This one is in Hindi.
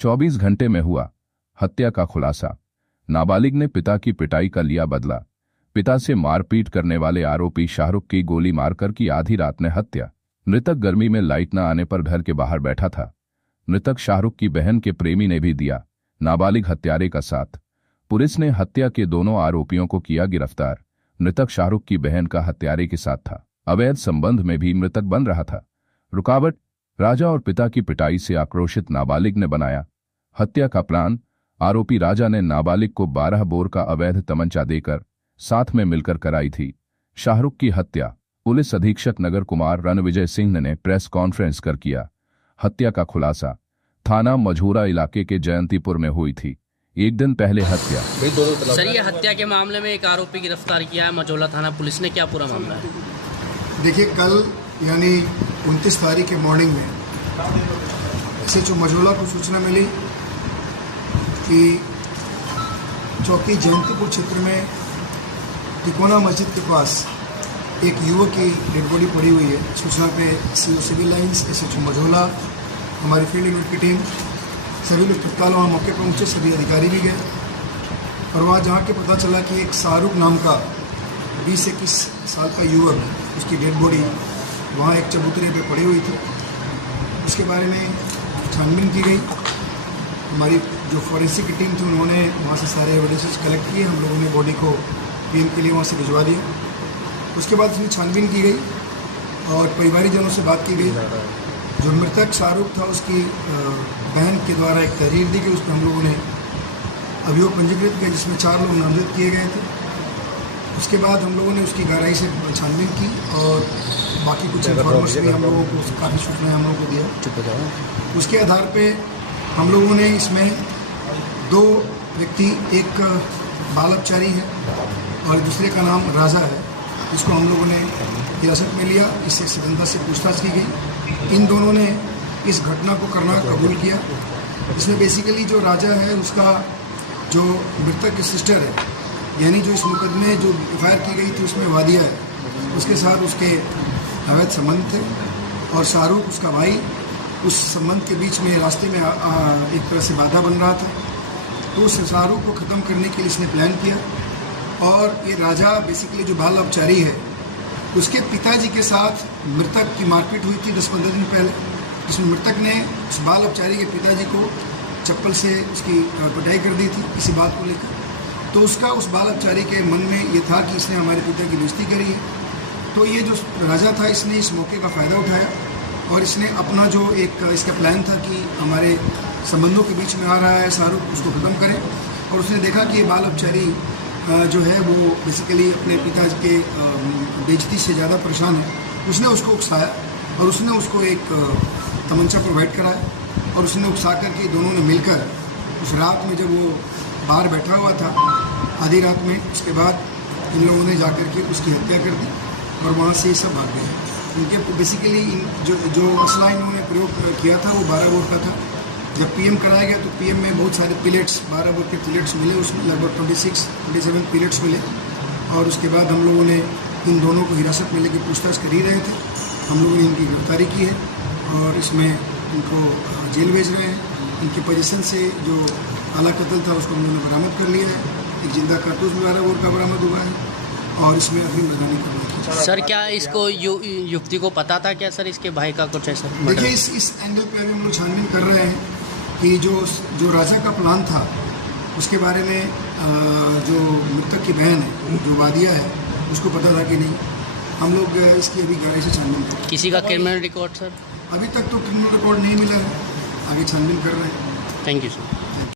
24 घंटे में हुआ हत्या का खुलासा। नाबालिग ने पिता की पिटाई का लिया बदला। पिता से मारपीट करने वाले आरोपी शाहरुख की गोली मारकर की आधी रात में हत्या। मृतक गर्मी में लाइट न आने पर घर के बाहर बैठा था। मृतक शाहरुख की बहन के प्रेमी ने भी दिया नाबालिग हत्यारे का साथ। पुलिस ने हत्या के दोनों आरोपियों को किया गिरफ्तार। मृतक शाहरुख की बहन का हत्यारे के साथ था। अवैध संबंध में भी मृतक बन रहा था। रुकावट, राजा और पिता की पिटाई से आक्रोशित नाबालिग ने बनाया हत्या का प्लान। आरोपी राजा ने नाबालिग को 12 बोर का अवैध तमंचा देकर साथ में मिलकर कराई थी शाहरुख की हत्या। पुलिस अधीक्षक नगर कुमार रणविजय सिंह ने प्रेस कॉन्फ्रेंस कर किया हत्या का खुलासा। थाना मझूरा इलाके के जयंतीपुर में हुई थी। एक दिन पहले हत्या। सर, ये हत्या के मामले में एक आरोपी गिरफ्तार किया है मझौला थाना पुलिस ने, क्या पूरा मामला है? देखिए, कल यानी 29 तारीख के मॉर्निंग में SHO मझौला को सूचना मिली कि चौकी जयंतीपुर क्षेत्र में तिकोना मस्जिद के पास एक युवक की डेड बॉडी पड़ी हुई है। सूचना पे CO civil lines, SHO Majhola, हमारी फील्ड यूनिट की टीम, सभी लोग तत्काल वहाँ मौके पर पहुँचे। सभी अधिकारी भी गए और वहाँ जहाँ के पता चला कि एक शाहरुख नाम का 20-21 साल का युवक, उसकी डेड बॉडी वहाँ एक चबूतरे पे पड़ी हुई थी। उसके बारे में छानबीन की गई। हमारी जो फॉरेंसिक की टीम थी उन्होंने वहाँ से सारे एविडेंसेस कलेक्ट किए। हम लोगों ने बॉडी को PM के लिए वहाँ से भिजवा दिया। उसके बाद उसमें छानबीन की गई और परिवारीजनों से बात की गई। जो मृतक शाहरुख था उसकी बहन के द्वारा एक तहरीर दी गई, उस पर हम लोगों ने अभियोग पंजीकृत किया जिसमें 4 लोग नामजद किए गए थे। उसके बाद हम लोगों ने उसकी गहराई से छानबीन की और बाकी कुछ इन्फॉर्मेशन भी हम लोगों को, काफ़ी सूचनाएं हम लोगों को दिया। उसके आधार पे हम लोगों ने इसमें 2 व्यक्ति, एक बाल अपचारी है और दूसरे का नाम राजा है, जिसको हम लोगों ने हिरासत में लिया। इससे सघनता से पूछताछ की गई। इन दोनों ने इस घटना को करना कबूल किया। इसमें बेसिकली जो राजा है उसका जो मृतक की सिस्टर है, यानी जो इस मुकदमे जो FIR की गई थी उसमें वादिया है, उसके साथ उसके अवैध संबंध थे और शाहरुख उसका भाई, उस संबंध के बीच में रास्ते में एक तरह से बाधा बन रहा था। तो उस शाहरुख को ख़त्म करने के लिए इसने प्लान किया और ये राजा बेसिकली जो बाल अपचारी है उसके पिताजी के साथ मृतक की मारपीट हुई थी 10-15 दिन पहले, जिसमें मृतक ने उस बाल अपचारी के पिताजी को चप्पल से उसकी पिटाई कर दी थी इसी बात को लेकर। तो उसका उस बाल अपचारी के मन में ये था कि इसने हमारे पिता की बेइज्जती करी है। तो ये जो राजा था इसने इस मौके का फ़ायदा उठाया और इसने अपना जो एक इसका प्लान था कि हमारे संबंधों के बीच में आ रहा है शाहरुख, उसको ख़त्म करे। और उसने देखा कि ये बाल अपचारी जो है वो बेसिकली अपने पिता के बेइज्जती से ज़्यादा परेशान है। उसने उसको उकसाया और उसने उसको एक तमंचा प्रोवाइड कराया और उसने उकसा कर के दोनों ने मिलकर उस रात में जब वो बाहर बैठा हुआ था आधी रात में, उसके बाद इन लोगों ने जाकर के उसकी हत्या कर दी और वहाँ से ये सब भाग गए। उनके बेसिकली जो मसला इन्होंने प्रयोग किया था वो 12 बोर का था। जब PM कराया गया तो PM में बहुत सारे पिलेट्स, 12 बोर के पिलेट्स मिले, उसमें लगभग 26-27 पिलेट्स मिले। और उसके बाद हम लोगों ने इन दोनों को हिरासत में लेकर पूछताछ कर ही रहे थे। हम लोगों ने इनकी गिरफ्तारी की है और इसमें इनको जेल भेज रहे हैं। इनके पोजीशन से जो आला कत्ल था उसको हम लोगों ने बरामद कर लिया है। एक जिंदा कारतूस 12 बोर का बरामद हुआ है और इसमें अग्रिम लगाने की बात की। सर, क्या इसको युवती को पता था क्या सर इसके भाई का कुछ ऐसा? देखिए, इस एंगल पे अभी हम लोग छानबीन कर रहे हैं कि जो राजा का प्लान था उसके बारे में जो मृतक की बहन है, जो वादिया है, उसको पता था कि नहीं। हम लोग इसकी अभी गहराई से छानबीन कर रहे हैं। किसी का क्रिमिनल रिकॉर्ड सर? अभी तक तो क्रिमिनल रिकॉर्ड नहीं मिला है, आगे छानबीन कर रहे हैं। Thank you sir.